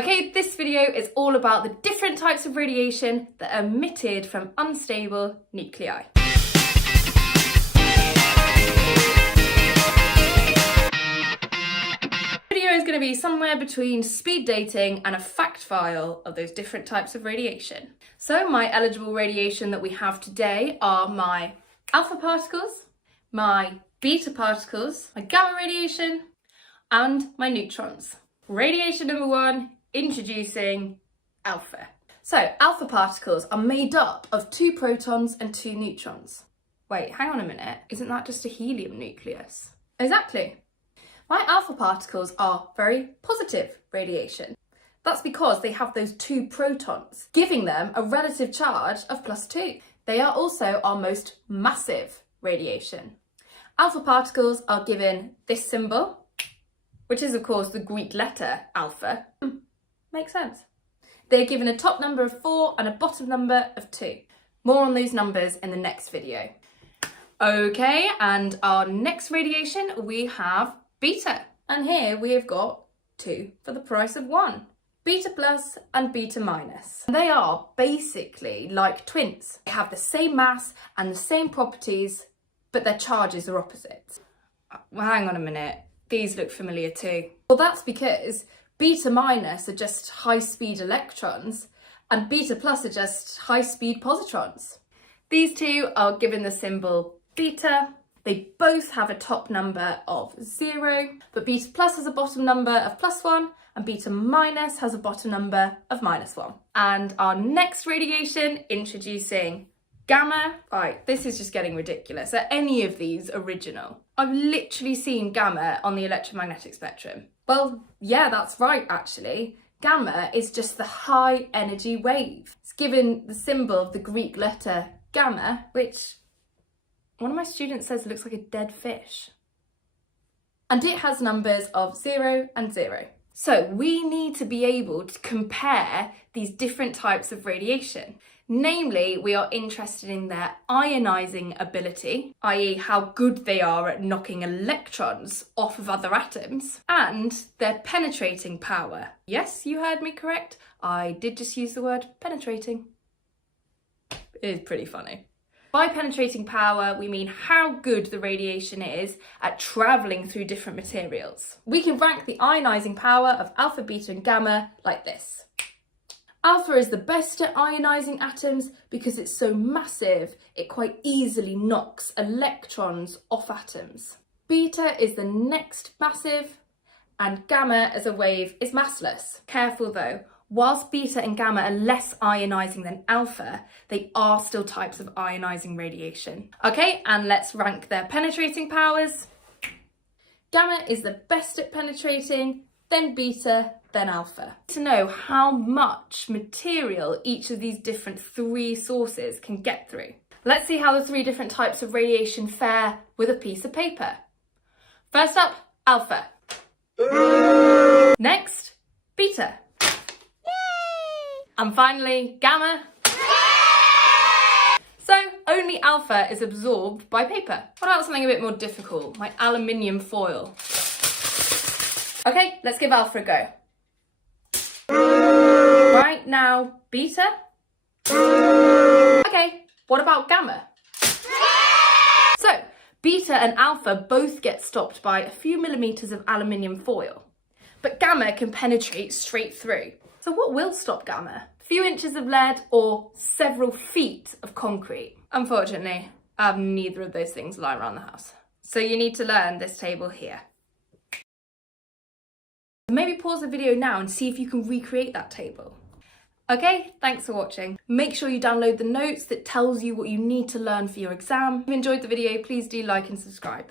Okay, this video is all about the different types of radiation that are emitted from unstable nuclei. Video is going to be somewhere between speed dating and a fact file of those different types of radiation. So my eligible radiation that we have today are my alpha particles, my beta particles, my gamma radiation, and my neutrons. Radiation number one, introducing alpha. So alpha particles are made up of 2 protons and 2 neutrons. Wait, hang on a minute. Isn't that just a helium nucleus? Exactly. My alpha particles are very positive radiation. That's because they have those 2 protons, giving them a relative charge of +2. They are also our most massive radiation. Alpha particles are given this symbol, which is of course the Greek letter alpha. Makes sense. They're given a top number of 4 and a bottom number of 2. More on those numbers in the next video. Okay, and our next radiation we have beta. And here we have got 2 for the price of 1. Beta plus and beta minus. They are basically like twins. They have the same mass and the same properties, but their charges are opposites. Well, hang on a minute. These look familiar too. Well, that's because beta minus are just high-speed electrons and beta plus are just high-speed positrons. These two are given the symbol beta. They both have a top number of 0, but beta plus has a bottom number of +1 and beta minus has a bottom number of -1. And our next radiation, introducing gamma. Right, this is just getting ridiculous. Are any of these original? I've literally seen gamma on the electromagnetic spectrum. Well, yeah, that's right, actually. Gamma is just the high energy wave. It's given the symbol of the Greek letter gamma, which one of my students says looks like a dead fish. And it has numbers of 0 and 0. So we need to be able to compare these different types of radiation. Namely, we are interested in their ionizing ability, i.e. how good they are at knocking electrons off of other atoms, and their penetrating power. Yes, you heard me correct. I did just use the word penetrating. It is pretty funny. By penetrating power, we mean how good the radiation is at travelling through different materials. We can rank the ionizing power of alpha, beta and gamma like this. Alpha is the best at ionizing atoms because it's so massive, it quite easily knocks electrons off atoms. Beta is the next massive, and gamma as a wave is massless. Careful though, whilst beta and gamma are less ionizing than alpha, they are still types of ionizing radiation. Okay, and let's rank their penetrating powers. Gamma is the best at penetrating, then beta, then alpha. To know how much material each of these different 3 sources can get through. Let's see how the 3 different types of radiation fare with a piece of paper. First up, alpha. Next, beta. And finally, gamma. So only alpha is absorbed by paper. What about something a bit more difficult, like aluminium foil? Okay, let's give alpha a go. Right, now beta. Okay, what about gamma? So beta and alpha both get stopped by a few millimeters of aluminium foil, but gamma can penetrate straight through. So what will stop gamma? A few inches of lead or several feet of concrete? Unfortunately, I have neither of those things lying around the house. So you need to learn this table here. Maybe pause the video now and see if you can recreate that table. Okay, thanks for watching. Make sure you download the notes that tells you what you need to learn for your exam. If you enjoyed the video, please do like and subscribe.